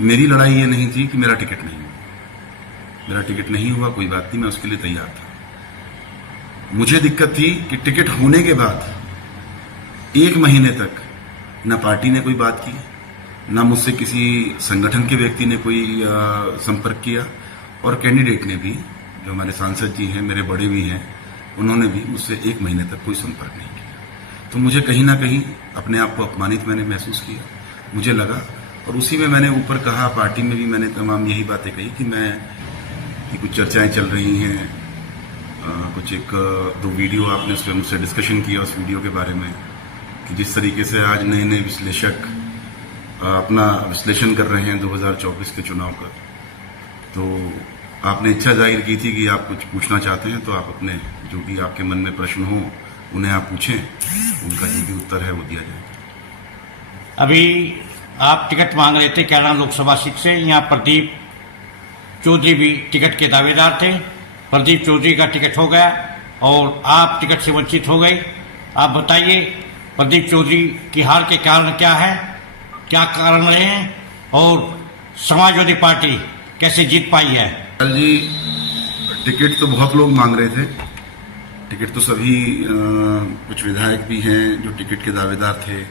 मेरी लड़ाई ये नहीं थी कि मेरा टिकट नहीं हुआ। मेरा टिकट नहीं हुआ, कोई बात नहीं, मैं उसके लिए तैयार था। मुझे दिक्कत थी कि टिकट होने के बाद 1 महीने तक न पार्टी ने कोई बात की, न मुझसे किसी संगठन के व्यक्ति ने कोई संपर्क किया, और कैंडिडेट ने भी, जो हमारे सांसद जी हैं, मेरे बड़े भी हैं, उन्होंने भी मुझसे 1 महीने तक कोई संपर्क नहीं किया। तो मुझे कहीं ना कहीं अपने आप को अपमानित मैंने महसूस किया, मुझे लगा। और उसी में मैंने ऊपर कहा, पार्टी में भी मैंने तमाम यही बातें कही कि कुछ चर्चाएं चल रही हैं, कुछ 1-2 वीडियो आपने उस पर मुझसे डिस्कशन किया उस वीडियो के बारे में, कि जिस तरीके से आज नए नए विश्लेषक अपना विश्लेषण कर रहे हैं 2024 के चुनाव का। तो आपने इच्छा जाहिर की थी कि आप कुछ पूछना चाहते हैं, तो आप अपने जो भी आपके मन में प्रश्न हो उन्हें आप पूछें, उनका जो भी उत्तर है वो दिया जाए। अभी आप टिकट मांग रहे थे कैराना लोकसभा सीट से, यहाँ प्रदीप चौधरी भी टिकट के दावेदार थे। प्रदीप चौधरी का टिकट हो गया और आप टिकट से वंचित हो गए। आप बताइए प्रदीप चौधरी की हार के कारण क्या है, क्या कारण रहे हैं, और समाजवादी पार्टी कैसे जीत पाई है? कल जी, टिकट तो बहुत लोग मांग रहे थे। टिकट तो सभी कुछ विधायक भी हैं जो टिकट के दावेदार थे,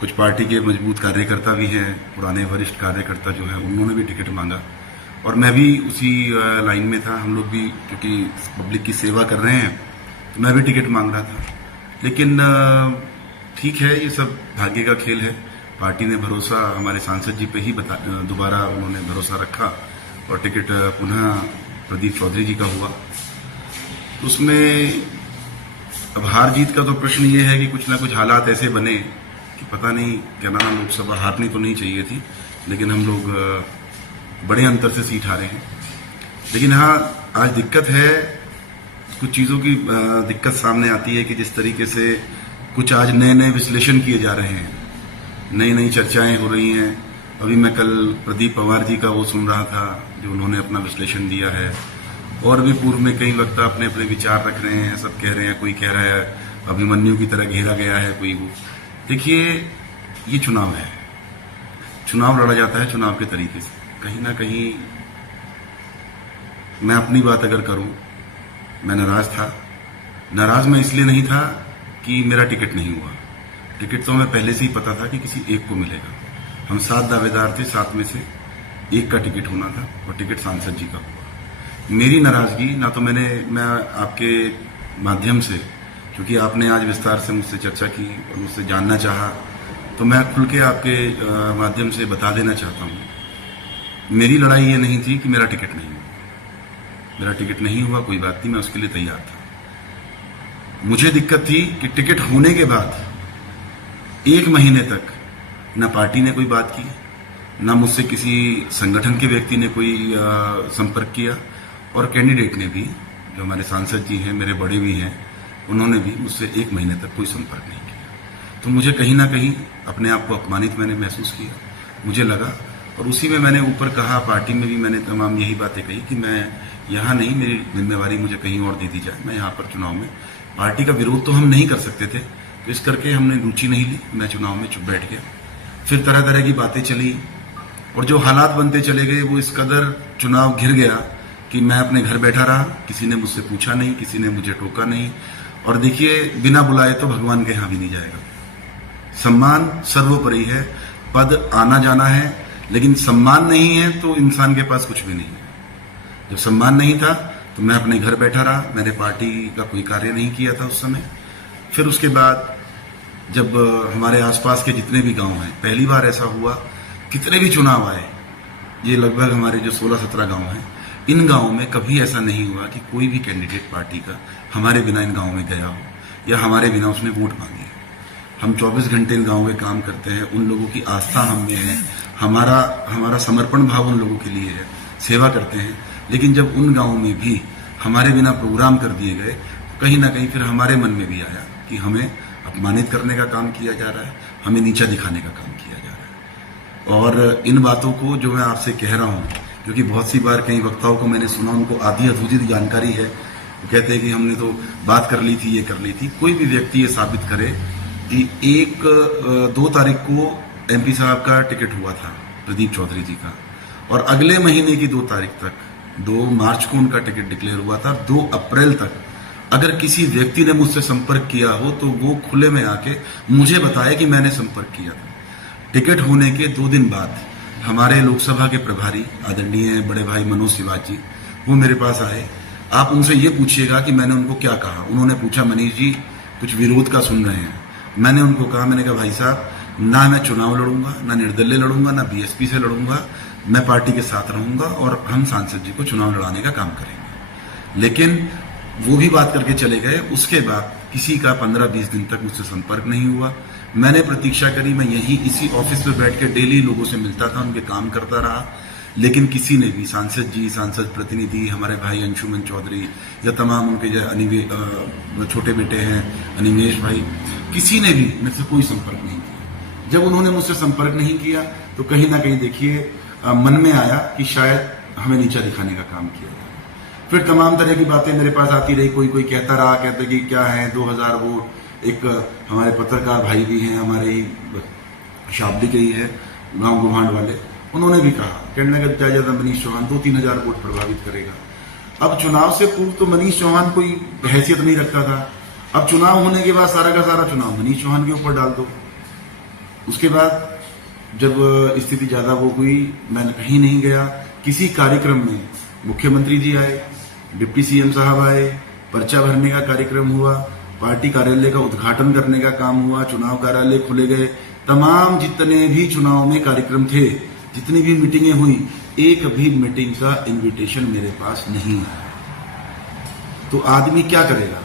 कुछ पार्टी के मजबूत कार्यकर्ता भी हैं, पुराने वरिष्ठ कार्यकर्ता जो हैं, उन्होंने भी टिकट मांगा, और मैं भी उसी लाइन में था। हम लोग भी क्योंकि पब्लिक की सेवा कर रहे हैं, तो मैं भी टिकट मांग रहा था। लेकिन ठीक है, ये सब भाग्य का खेल है। पार्टी ने भरोसा हमारे सांसद जी पे ही दोबारा उन्होंने भरोसा रखा, और टिकट पुनः प्रदीप चौधरी जी का हुआ। उसमें अब हार जीत का तो प्रश्न ये है कि कुछ ना कुछ हालात ऐसे बने कि पता नहीं, कैराना लोकसभा हारनी तो नहीं चाहिए थी, लेकिन हम लोग बड़े अंतर से सीट हारे हैं। लेकिन हाँ, आज दिक्कत है, कुछ चीज़ों की दिक्कत सामने आती है कि जिस तरीके से कुछ आज नए नए विश्लेषण किए जा रहे हैं, नई नई चर्चाएं हो रही हैं। अभी मैं कल प्रदीप पवार जी का वो सुन रहा था जो उन्होंने अपना विश्लेषण दिया है, और भी पूर्व में कई वक्ता अपने अपने विचार रख रहे हैं, सब कह रहे हैं। कोई कह रहा है अभिमन्यु की तरह घेरा गया है, कोई वो। देखिए, ये चुनाव है, चुनाव लड़ा जाता है चुनाव के तरीके से। कहीं ना कहीं मैं अपनी बात अगर करूं, मैं नाराज था। नाराज मैं इसलिए नहीं था कि मेरा टिकट नहीं हुआ। टिकट तो हमें पहले से ही पता था कि किसी एक को मिलेगा। हम 7 दावेदार थे, 7 में से एक का टिकट होना था, और टिकट सांसद जी का हुआ। मेरी नाराजगी ना तो मैं आपके माध्यम से, क्योंकि आपने आज विस्तार से मुझसे चर्चा की और मुझसे जानना चाहा, तो मैं खुल के आपके माध्यम से बता देना चाहता हूँ, मेरी लड़ाई ये नहीं थी कि मेरा टिकट नहीं हुआ। मेरा टिकट नहीं हुआ, कोई बात नहीं, मैं उसके लिए तैयार था। मुझे दिक्कत थी कि टिकट होने के बाद 1 महीने तक न पार्टी ने कोई बात की, न मुझसे किसी संगठन के व्यक्ति ने कोई संपर्क किया, और कैंडिडेट ने भी, जो हमारे सांसद जी हैं, मेरे बड़े भी हैं, उन्होंने भी मुझसे 1 महीने तक कोई संपर्क नहीं किया। तो मुझे कहीं ना कहीं अपने आप को अपमानित मैंने महसूस किया, मुझे लगा। और उसी में मैंने ऊपर कहा, पार्टी में भी मैंने तमाम यही बातें कही कि मैं यहाँ नहीं, मेरी जिम्मेवारी मुझे कहीं और दे दी जाए। मैं यहाँ पर चुनाव में, पार्टी का विरोध तो हम नहीं कर सकते थे, तो इस करके हमने रुचि नहीं ली। मैं चुनाव में चुप बैठ गया। फिर तरह तरह की बातें चली, और जो हालात बनते चले गए, वो इस कदर चुनाव घिर गया कि मैं अपने घर बैठा रहा। किसी ने मुझसे पूछा नहीं, किसी ने मुझे टोका नहीं। और देखिए, बिना बुलाए तो भगवान के यहाँ भी नहीं जाएगा। सम्मान सर्वोपरि है। पद आना जाना है, लेकिन सम्मान नहीं है तो इंसान के पास कुछ भी नहीं है। जब सम्मान नहीं था तो मैं अपने घर बैठा रहा, मैंने पार्टी का कोई कार्य नहीं किया था उस समय। फिर उसके बाद जब हमारे आसपास के जितने भी गांव हैं, पहली बार ऐसा हुआ, कितने भी चुनाव आए, ये लगभग हमारे जो 16-17 गांव हैं, इन गांवों में कभी ऐसा नहीं हुआ कि कोई भी कैंडिडेट पार्टी का हमारे बिना इन गांवों में गया हो, या हमारे बिना उसने वोट मांगी। हम 24 घंटे इन गांवों में काम करते हैं, उन लोगों की आस्था हम में है, हमारा समर्पण भाव उन लोगों के लिए है, सेवा करते हैं। लेकिन जब उन गांवों में भी हमारे बिना प्रोग्राम कर दिए गए, तो कहीं ना कहीं फिर हमारे मन में भी आया कि हमें अपमानित करने का काम किया जा रहा है, हमें नीचा दिखाने का काम किया जा रहा है। और इन बातों को जो मैं आपसे कह रहा हूँ, क्योंकि बहुत सी बार कई वक्ताओं को मैंने सुना, उनको आधी अधूरी जानकारी है, वो कहते हैं कि हमने तो बात कर ली थी, ये कर ली थी। कोई भी व्यक्ति ये साबित करे कि 2 तारीख को MP साहब का टिकट हुआ था, प्रदीप चौधरी जी का। और अगले महीने की 2 तारीख तक, 2 मार्च को उनका टिकट डिक्लेयर हुआ था। 2 अप्रैल तक अगर किसी व्यक्ति ने मुझसे संपर्क किया हो तो वो खुले में आके मुझे बताए कि मैंने संपर्क किया था। टिकट होने के 2 दिन बाद हमारे लोकसभा के प्रभारी आदरणीय बड़े भाई मनोज सिवाज जी वो मेरे पास आए। आप उनसे ये पूछिएगा कि मैंने उनको क्या कहा। उन्होंने पूछा, मनीष जी कुछ विरोध का सुन रहे हैं। मैंने उनको कहा, मैंने कहा भाई साहब, ना मैं चुनाव लड़ूंगा, ना निर्दलीय लड़ूंगा, ना बीएसपी से लड़ूंगा, मैं पार्टी के साथ रहूंगा और हम सांसद जी को चुनाव लड़ाने का काम करेंगे। लेकिन वो भी बात करके चले गए। उसके बाद किसी का 15-20 दिन तक मुझसे संपर्क नहीं हुआ। मैंने प्रतीक्षा करी, मैं यही इसी ऑफिस में बैठ के डेली लोगों से मिलता था, उनके काम करता रहा, लेकिन किसी ने भी, सांसद जी, सांसद प्रतिनिधि, हमारे भाई अंशुमन चौधरी या तमाम उनके जो छोटे बेटे हैं अनिमेश भाई, किसी ने भी मेरे से कोई संपर्क नहीं किया। जब उन्होंने मुझसे संपर्क नहीं किया तो कहीं ना कहीं देखिए मन में आया कि शायद हमें नीचा दिखाने का काम किया। फिर तमाम तरह की बातें मेरे पास आती रही। कोई कहता रहा, कहते कि क्या है 2000 वोट। एक हमारे पत्रकार भाई भी हैं, हमारे ही शाब्दी के ही है, गांव गुभांड वाले, उन्होंने भी कहा, कहने लगा क्या ज्यादा मनीष चौहान 2-3 हजार वोट प्रभावित करेगा। अब चुनाव से पूर्व तो मनीष चौहान कोई हैसियत नहीं रखता था। अब चुनाव होने के बाद सारा का सारा चुनाव मनीष चौहान के ऊपर डाल दो। उसके बाद जब स्थिति ज्यादा वो हुई, मैं कहीं नहीं गया। किसी कार्यक्रम में मुख्यमंत्री जी आए, डिप्टी सीएम साहब आए, पर्चा भरने का कार्यक्रम हुआ, पार्टी कार्यालय का उद्घाटन करने का काम हुआ, चुनाव कार्यालय खुले गए, तमाम जितने भी चुनाव में कार्यक्रम थे, जितनी भी मीटिंगें हुई, एक भी मीटिंग का इनविटेशन मेरे पास नहीं आया। तो आदमी क्या करेगा?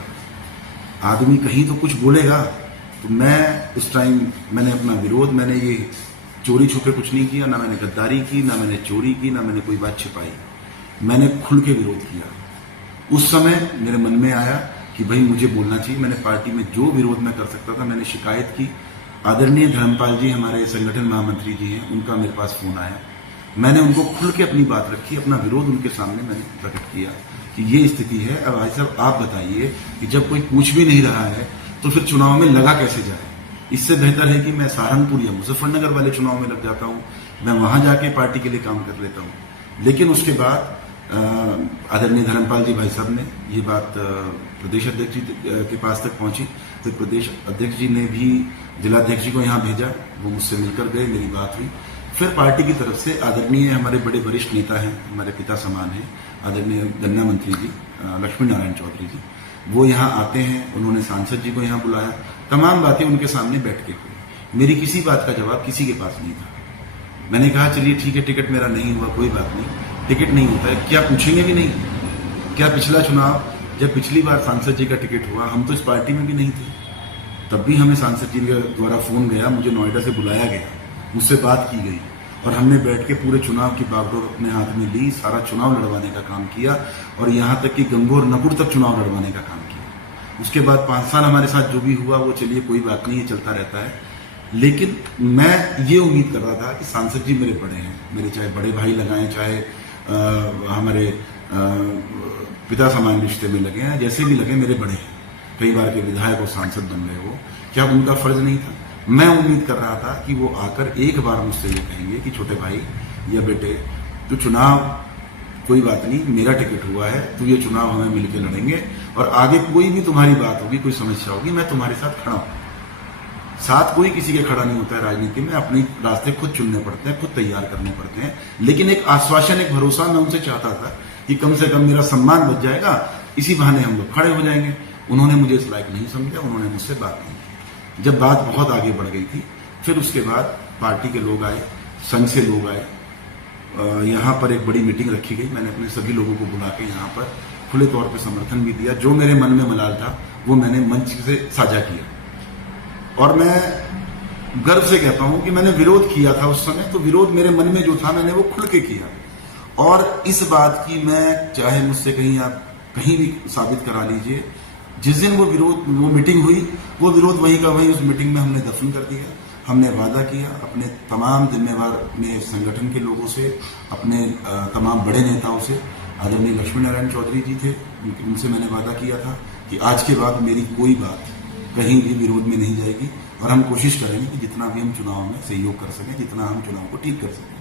आदमी कहीं तो कुछ बोलेगा। तो मैं उस टाइम मैंने अपना विरोध, मैंने ये चोरी छुपे कुछ नहीं किया, ना मैंने गद्दारी की, ना मैंने चोरी की, ना मैंने कोई बात छिपाई। मैंने खुल के विरोध किया। उस समय मेरे मन में आया कि भाई मुझे बोलना चाहिए। मैंने पार्टी में जो विरोध मैं कर सकता था मैंने शिकायत की। आदरणीय धर्मपाल जी हमारे संगठन महामंत्री जी हैं, उनका मेरे पास फोन आया। मैंने उनको खुल के अपनी बात रखी, अपना विरोध उनके सामने मैंने प्रकट किया कि ये स्थिति है। अब भाई साहब आप बताइए कि जब कोई पूछ भी नहीं रहा है तो फिर चुनाव में लगा कैसे जाए? इससे बेहतर है कि मैं सहारनपुर या मुजफ्फरनगर वाले चुनाव में लग जाता हूँ, मैं वहां जाके पार्टी के लिए काम कर लेता हूँ। लेकिन उसके बाद आदरणीय धर्मपाल जी भाई साहब ने ये बात प्रदेश अध्यक्ष जी के पास तक पहुंची। तो प्रदेश अध्यक्ष जी ने भी जिलाध्यक्ष जी को यहाँ भेजा, वो मुझसे मिलकर गए, मेरी बात हुई। फिर पार्टी की तरफ से आदरणीय हमारे बड़े वरिष्ठ नेता हैं, हमारे पिता समान हैं, आदरणीय गन्ना मंत्री जी लक्ष्मी नारायण चौधरी जी, वो यहाँ आते हैं। उन्होंने सांसद जी को यहाँ बुलाया, तमाम बातें उनके सामने बैठ के हुई। मेरी किसी बात का जवाब किसी के पास नहीं था। मैंने कहा चलिए ठीक है, टिकट मेरा नहीं हुआ, कोई बात नहीं, टिकट नहीं होता है, क्या पूछेंगे भी नहीं? क्या पिछला चुनाव, जब पिछली बार सांसद जी का टिकट हुआ, हम तो इस पार्टी में भी नहीं थे, तब भी हमें सांसद जी के द्वारा फोन गया, मुझे नोएडा से बुलाया गया, मुझसे बात की गई और हमने बैठ के पूरे चुनाव की बागडोर अपने हाथ में ली, सारा चुनाव लड़वाने का काम किया और यहाँ तक कि गंगोर नकुड़ तक चुनाव लड़वाने का काम किया। उसके बाद 5 साल हमारे साथ जो भी हुआ वो चलिए कोई बात नहीं है, चलता रहता है। लेकिन मैं ये उम्मीद कर रहा था कि सांसद जी मेरे बड़े हैं, मेरे चाहे बड़े भाई लगाएं, चाहे हमारे पिता समान रिश्ते में लगे हैं, जैसे भी लगे मेरे बड़े हैं, कई बार के विधायक और सांसद बन गए हो, क्या उनका फर्ज नहीं था? मैं उम्मीद कर रहा था कि वो आकर एक बार मुझसे ये कहेंगे कि छोटे भाई या बेटे, तो चुनाव कोई बात नहीं, मेरा टिकट हुआ है, तो ये चुनाव हमें मिलकर लड़ेंगे और आगे कोई भी तुम्हारी बात होगी, कोई समस्या होगी, मैं तुम्हारे साथ खड़ा हूं। साथ कोई किसी के खड़ा नहीं होता है राजनीति में, अपने रास्ते खुद चुनने पड़ते हैं, खुद तैयार करने पड़ते हैं। लेकिन एक आश्वासन, एक भरोसा मैं उनसे चाहता था कि कम से कम मेरा सम्मान बच जाएगा, इसी बहाने हम लोग खड़े हो जाएंगे। उन्होंने मुझे इस लायक नहीं समझा, उन्होंने मुझसे बात नहीं की। जब बात बहुत आगे बढ़ गई थी, फिर उसके बाद पार्टी के लोग आए, संघ से लोग आए, यहाँ पर एक बड़ी मीटिंग रखी गई। मैंने अपने सभी लोगों को बुला के यहाँ पर खुले तौर पर समर्थन भी दिया। जो मेरे मन में मलाल था वो मैंने मंच से साझा किया और मैं गर्व से कहता हूं कि मैंने विरोध किया था उस समय, तो विरोध मेरे मन में जो था मैंने वो खुल के किया। और इस बात की मैं, चाहे मुझसे कहीं आप कहीं भी साबित करा लीजिए, जिस दिन वो मीटिंग हुई, वो विरोध वहीं का वहीं उस मीटिंग में हमने दफन कर दिया। हमने वादा किया अपने तमाम जिम्मेवार अपने संगठन के लोगों से, अपने तमाम बड़े नेताओं से, आदरणीय लक्ष्मी नारायण चौधरी जी थे, उनसे मैंने वादा किया था कि आज के बाद मेरी कोई बात कहीं भी विरोध में नहीं जाएगी और हम कोशिश करेंगे कि जितना भी हम चुनाव में सहयोग कर सकें, जितना हम चुनाव को ठीक कर सकें।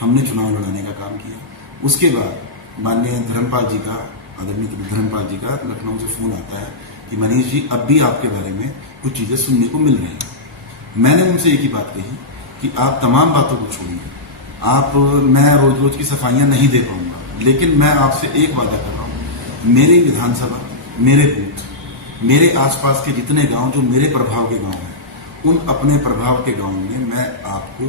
हमने चुनाव लड़ाने का काम किया। उसके बाद माननीय धर्मपाल जी का, आदरणीय धर्मपाल जी का लखनऊ से फोन आता है कि मनीष जी अब भी आपके बारे में कुछ चीजें सुनने को मिल रही हैं। मैंने उनसे एक ही बात कही कि आप तमाम बातों को छोड़िए, मैं रोज रोज की सफाइयां नहीं दे पाऊंगा, लेकिन मैं आपसे एक वादा कर रहा हूं, मेरी विधानसभा, मेरे बूथ, मेरे आसपास के जितने गांव जो मेरे प्रभाव के गांव हैं, उन अपने प्रभाव के गांव में मैं आपको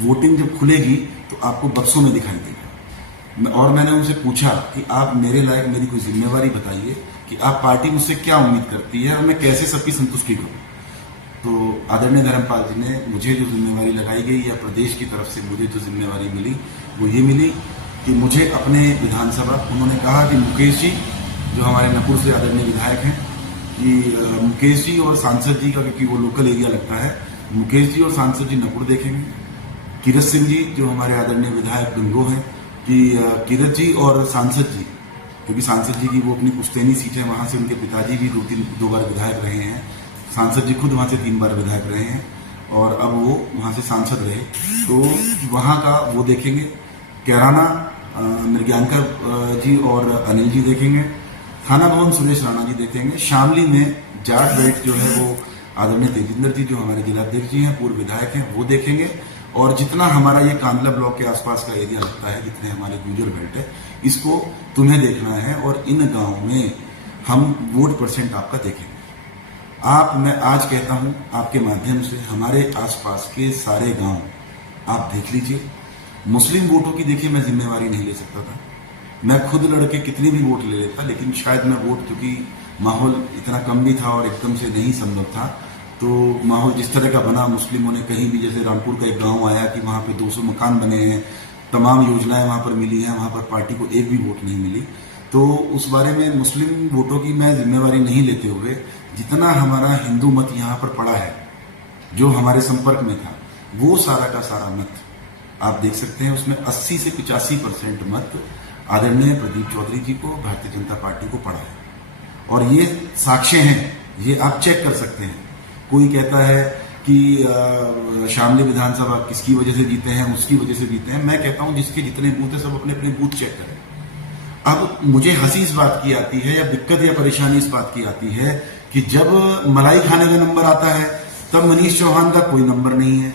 वोटिंग जब खुलेगी तो आपको बक्सों में दिखाई देगा। और मैंने उनसे पूछा कि आप मेरे लायक मेरी कोई जिम्मेवारी बताइए कि आप पार्टी मुझसे क्या उम्मीद करती है और मैं कैसे सबकी संतुष्टि करूं। तो आदरणीय धर्मपाल जी ने मुझे जो जिम्मेवारी लगाई गई या प्रदेश की तरफ से मुझे जो जिम्मेवारी मिली वो ये मिली कि मुझे अपने विधानसभा, उन्होंने कहा कि मुकेश जी जो हमारे नकुड़ से आदरणीय विधायक हैं, कि मुकेश जी और सांसद जी का, क्योंकि वो लोकल एरिया लगता है, मुकेश जी और सांसद जी नकुड़ देखेंगे। किरत सिंह जी जो हमारे आदरणीय विधायक गंगो हैं, कि किरत जी और सांसद जी, क्योंकि सांसद जी की वो अपनी पुश्तैनी सीट है, वहां से उनके पिताजी भी दो बार विधायक रहे हैं, सांसद जी खुद वहां से 3 बार विधायक रहे हैं और अब वो वहां से सांसद रहे, तो वहां का वो देखेंगे। कैराना मृग्यांका जी और अनिल जी देखेंगे। थाना भवन सुरेश राणा जी देखेंगे। शामली में जाट बेल्ट जो है वो आदरणीय तेजिंदर जी जो हमारे जिलाध्यक्ष जी हैं, पूर्व विधायक हैं, वो देखेंगे। और जितना हमारा ये कांदला ब्लॉक के आसपास का एरिया लगता है, जितने हमारे गुर्जर बेल्ट है, इसको तुम्हें देखना है और इन गांव में हम वोट परसेंट आपका देखेंगे। मैं आज कहता हूं आपके माध्यम से, हमारे आसपास के सारे गांव आप देख लीजिए। मुस्लिम वोटों की देखिए मैं जिम्मेवारी नहीं ले सकता था, मैं खुद लड़के कितने भी वोट ले लेता, लेकिन शायद मैं वोट, क्योंकि माहौल इतना कम भी था और एकदम से नहीं संभव था, तो माहौल जिस तरह का बना, मुस्लिमों ने कहीं भी, जैसे रामपुर का एक गांव आया कि वहां पे 200 मकान बने हैं, तमाम योजनाएं वहां पर मिली हैं, वहां पर पार्टी को एक भी वोट नहीं मिली। तो उस बारे में मुस्लिम वोटों की मैं जिम्मेवारी नहीं लेते हुए, जितना हमारा हिंदू मत यहाँ पर पड़ा है, जो हमारे संपर्क में था, वो सारा का सारा मत आप देख सकते हैं, उसमें 80 से 85% मत आदरणीय प्रदीप चौधरी जी को, भारतीय जनता पार्टी को पड़ा है। और ये साक्ष्य हैं, ये आप चेक कर सकते हैं। कोई कहता है कि शामली विधानसभा किसकी वजह से जीते हैं, उसकी वजह से जीते हैं। मैं कहता हूं जिसके जितने बूथ है सब अपने अपने बूथ चेक करें। अब मुझे हंसी इस बात की आती है या दिक्कत या परेशानी इस बात की आती है कि जब मलाई खाने का नंबर आता है तब मनीष चौहान का कोई नंबर नहीं है।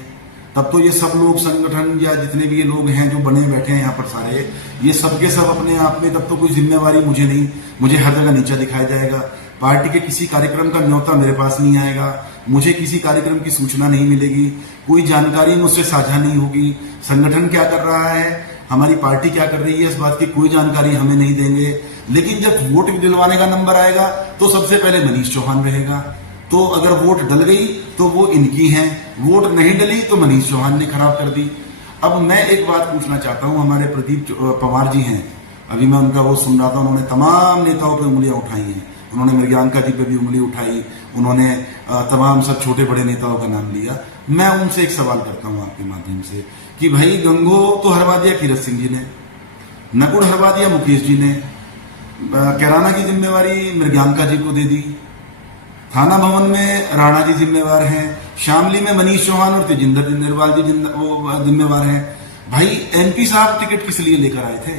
तब तो ये सब लोग संगठन या जितने भी ये लोग हैं जो बने बैठे हैं यहाँ पर सारे, ये सबके सब अपने आप में, तब तो कोई जिम्मेवारी मुझे नहीं, मुझे हर जगह नीचा दिखाया जाएगा। पार्टी के किसी कार्यक्रम का न्योता मेरे पास नहीं आएगा, मुझे किसी कार्यक्रम की सूचना नहीं मिलेगी, कोई जानकारी मुझसे साझा नहीं होगी। संगठन क्या कर रहा है, हमारी पार्टी क्या कर रही है, इस बात की कोई जानकारी हमें नहीं देंगे। लेकिन जब वोट दिलवाने का नंबर आएगा तो सबसे पहले मनीष चौहान रहेगा। तो अगर वोट डल गई तो वो इनकी है, वोट नहीं डली तो मनीष चौहान ने खराब कर दी। अब मैं एक बात पूछना चाहता हूं, हमारे प्रदीप पवार जी हैं, अभी मैं उनका वो सुन रहा था, उन्होंने तमाम नेताओं पर उंगलियां उठाई हैं, उन्होंने मृग्यांका जी पे भी उंगली उठाई, उन्होंने तमाम सब छोटे बड़े नेताओं का नाम लिया। मैं उनसे एक सवाल करता हूं आपके माध्यम से कि भाई गंगो तो हरवा दिया किरत सिंह जी ने, नकुड़ हरवा दिया मुकेश जी ने, कैराना की जिम्मेवारी मृग्यांका जी को दे दी, थाना भवन में राणा जी जिम्मेवार हैं, शामली में मनीष चौहान और तेजिंदर निर्वाल जी जिम्मेवार हैं। भाई एमपी साहब टिकट किस लिए लेकर आए थे?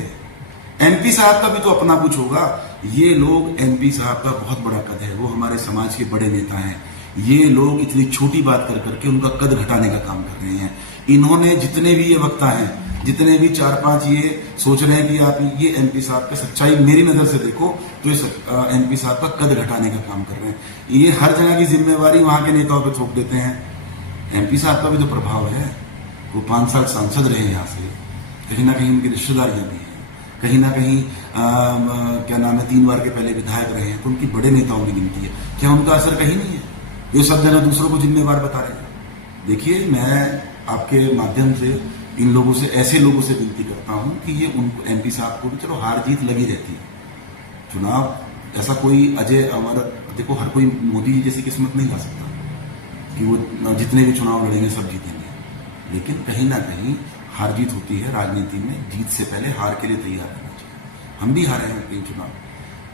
एमपी साहब का भी तो अपना कुछ होगा। ये लोग, एमपी साहब का बहुत बड़ा कद है, वो हमारे समाज के बड़े नेता हैं। ये लोग इतनी छोटी बात कर करके उनका कद घटाने का काम कर रहे हैं। इन्होंने जितने भी ये वक्ता हैं, जितने भी 4-5 ये सोच रहे हैं कि आप ये एमपी साहब का सच्चाई मेरी नजर से देखो तो ये एमपी साहब का कद घटाने का काम कर रहे हैं। ये हर जगह की जिम्मेवारी वहां के नेताओं पे थोप देते हैं। एमपी साहब का भी तो प्रभाव है, वो 5 साल सांसद रहे यहाँ से, कहीं ना कहीं उनकी रिश्तेदारियां भी हैं, कहीं ना कहीं क्या नाम है, 3 बार के पहले विधायक रहे हैं, तो उनकी बड़े नेताओं की गिनती है। क्या उनका असर कहीं नहीं है? ये सब जगह दूसरों को जिम्मेवार बता रहे हैं। देखिए, मैं आपके माध्यम से इन लोगों से, ऐसे लोगों से विनती करता हूं कि ये उनको, एमपी साहब को भी चलो हार जीत लगी रहती है, चुनाव ऐसा कोई अजय अमर, देखो हर कोई मोदी जी जैसी किस्मत नहीं ला सकता कि वो जितने भी चुनाव लड़ेंगे सब जीतेंगे, लेकिन कहीं ना कहीं हार जीत होती है राजनीति में। जीत से पहले हार के लिए तैयार रहना चाहिए। हम भी हारे हैं कई चुनाव,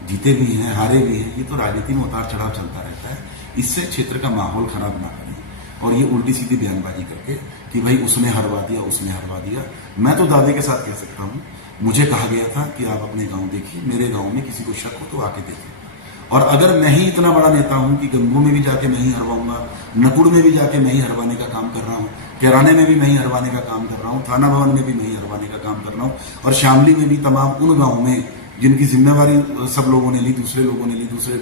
जीते भी हैं, हारे भी हैं, ये तो राजनीति में उतार चढ़ाव चलता रहता है। इससे क्षेत्र का माहौल खराब ना करें और ये उल्टी सीधी बयानबाजी करके कि भाई उसने हरवा दिया, उसने हरवा दिया। मैं तो दावे के साथ कह सकता हूं, मुझे कहा गया था कि आप अपने गांव देखिए, मेरे गांव में किसी को शक हो तो आके देखिए। और अगर मैं ही इतना बड़ा नेता हूं कि गंगो में भी जाके मैं ही हरवाऊंगा, नकुड़ में भी जाके मैं ही हरवाने का काम कर रहा हूं, कैराने में भी मैं ही हरवाने का काम कर रहा हूं, थाना भवन में भी मैं ही हरवाने का काम कर रहा हूं, और शामली में भी तमाम उन गांवों में जिनकी जिम्मेवारी सब लोगों ने ली, दूसरे लोगों ने ली, दूसरे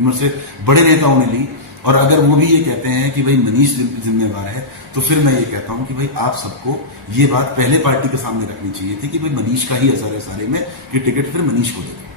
उम्र से बड़े नेताओं ने ली, और अगर वो भी ये कहते हैं कि भाई मनीष जिम्मेवार है, तो फिर मैं ये कहता हूं कि भाई आप सबको ये बात पहले पार्टी के सामने रखनी चाहिए थी कि भाई मनीष का ही असर है सारे में, कि टिकट फिर मनीष को दे दो।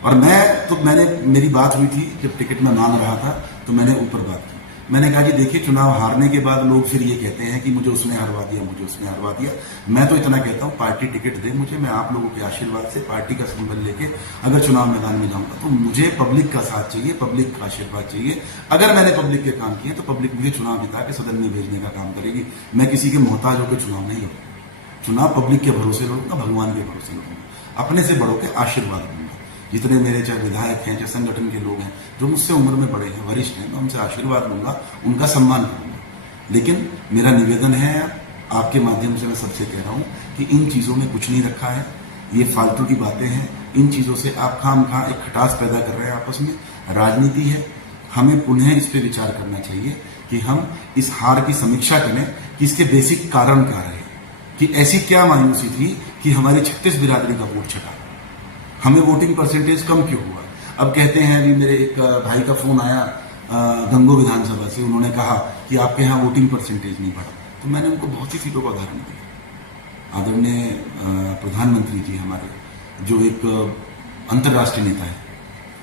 और मैंने मेरी बात हुई थी जब टिकट में मांग रहा था, तो मैंने ऊपर बात की, मैंने कहा कि देखिए चुनाव हारने के बाद लोग फिर ये कहते हैं कि मुझे उसने हरवा दिया, मुझे उसने हरवा दिया। मैं तो इतना कहता हूं पार्टी टिकट दे मुझे, मैं आप लोगों के आशीर्वाद से पार्टी का सिंबल लेके अगर चुनाव मैदान में जाऊंगा तो मुझे पब्लिक का साथ चाहिए, पब्लिक का आशीर्वाद चाहिए। अगर मैंने पब्लिक के काम किए तो पब्लिक मुझे चुनाव जिता के सदन में भेजने का काम करेगी। मैं किसी के मोहताज होकर चुनाव नहीं लड़ूंगा, चुनाव पब्लिक के भरोसे लड़ूंगा, भगवान के भरोसे लड़ूंगा, अपने से बड़ों के आशीर्वाद लूंगा। जितने मेरे चाहे विधायक हैं, चाहे संगठन के लोग हैं जो मुझसे उम्र में बड़े हैं, वरिष्ठ हैं, मैं उनसे आशीर्वाद लूंगा, उनका सम्मान करूंगा। लेकिन मेरा निवेदन है, आपके माध्यम से मैं सबसे कह रहा हूं कि इन चीजों में कुछ नहीं रखा है, ये फालतू की बातें हैं। इन चीजों से आप खामखा एक खटास पैदा कर रहे हैं आपस में, राजनीति है। हमें पुनः इस पे विचार करना चाहिए कि हम इस हार की समीक्षा करें कि इसके बेसिक कारण क्या रहे, कि ऐसी क्या मायूसी थी कि हमारी 36 बिरादरी का वोट छटा, हमें वोटिंग परसेंटेज कम क्यों हुआ। अब कहते हैं, अभी मेरे एक भाई का फोन आया गंगो विधानसभा से, उन्होंने कहा कि आपके यहाँ वोटिंग परसेंटेज नहीं बढ़ा, तो मैंने उनको बहुत सी सीटों का उदाहरण दिया। आदरणीय प्रधानमंत्री जी हमारे, जो एक अंतर्राष्ट्रीय नेता है,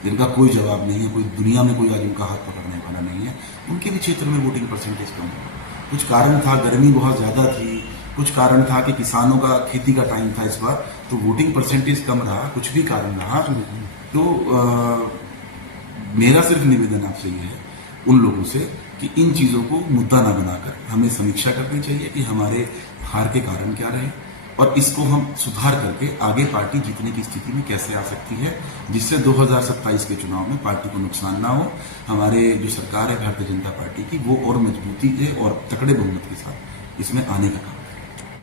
जिनका कोई जवाब नहीं है, कोई दुनिया में कोई आज उनका हाथ पकड़ने वाला नहीं है, उनके भी क्षेत्र में वोटिंग परसेंटेज कम हुआ। कुछ कारण था, गर्मी बहुत ज्यादा थी, कुछ कारण था कि किसानों का खेती का टाइम था इस बार, तो वोटिंग परसेंटेज कम रहा, कुछ भी कारण रहा। तो मेरा सिर्फ निवेदन आपसे ये है, उन लोगों से, कि इन चीजों को मुद्दा ना बनाकर हमें समीक्षा करनी चाहिए कि हमारे हार के कारण क्या रहे, और इसको हम सुधार करके आगे पार्टी जीतने की स्थिति में कैसे आ सकती है, जिससे 2027 के चुनाव में पार्टी को नुकसान ना हो। हमारे जो सरकार है भारतीय जनता पार्टी की, वो और मजबूती है और तकड़े बहुमत के साथ इसमें आने का